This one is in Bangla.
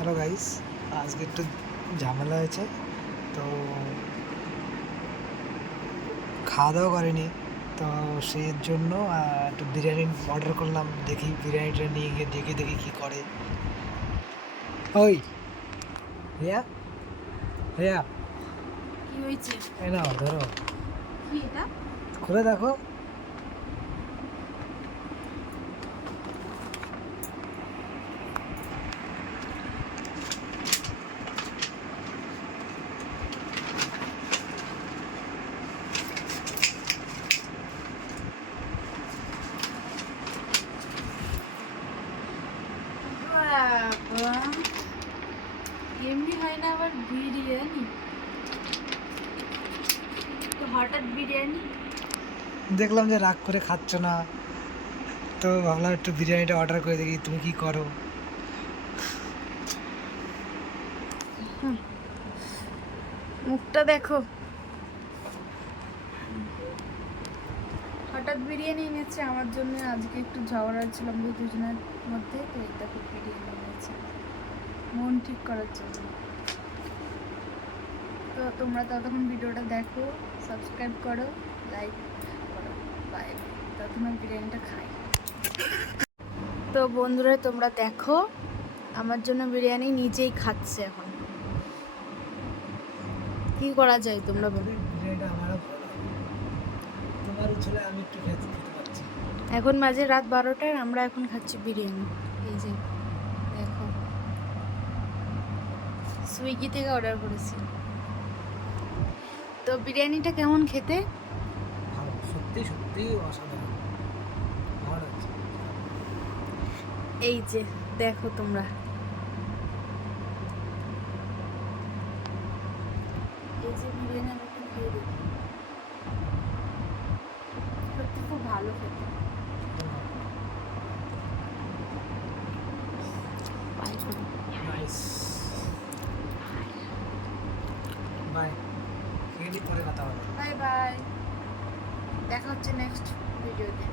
হ্যালো গাইস, আজকে একটু ঝামেলা হয়েছে। তো খাওয়া দাওয়া করিনি, তো সেই জন্য একটু বিরিয়ানি অর্ডার করলাম। দেখি বিরিয়ানিটা নিয়ে গিয়ে দেখি কী করে। ওই রিয়া, রিয়া, কি হয়েছে? এই নাও ধরো, কি এটা? খুলে দেখো। বাবা, এমনি হয় না আবার বিরিয়ানি? তো হঠাৎ বিরিয়ানি? দেখলাম যে রাগ করে খাচ্ছ না, তো ভাবলাম একটু বিরিয়ানিটা অর্ডার করে দেখি তুমি কি করো। মুখটা দেখো। হঠাৎ বিরিয়ানি এনেছে আমার জন্য। আজকে একটু ঝগড়া ছিলাম দুজনের মধ্যে, তো এই দেখো বিরিয়ানি এনেছে মন ঠিক করার জন্য। তো তোমরা ততক্ষণ ভিডিওটা দেখো, সাবস্ক্রাইব করো, লাইক করো। বাই। ততক্ষণ বিরিয়ানিটা খাই। তো বন্ধুরা তোমরা দেখো, আমার জন্য বিরিয়ানি নিজেই খাচ্ছে। এখন কি করা যায় তোমরা বলো? বিরিয়ানিটা আমারও ভালো লাগে, তোমার ছেলে আমি একটু খেতে পারছি। এখন বাজে রাত 12টায়, আমরা এখন খাচ্ছি বিরিয়ানি। এই যে দেখো, সুইগি থেকে অর্ডার করেছি। তো বিরিয়ানিটা কেমন খেতে? ভালো, সত্যি সত্যি অসাধারণ, ভালো লাগছে। এই যে দেখো তোমরা, এই যে বিরিয়ানি আমি একটু খেয়ে দেখি। সত্যি খুব ভালো খেতে। নাইস, বাই, খেয়ে নি, পরে কথা হবে। বাই বাই, দেখা হচ্ছে নেক্সট ভিডিওতে।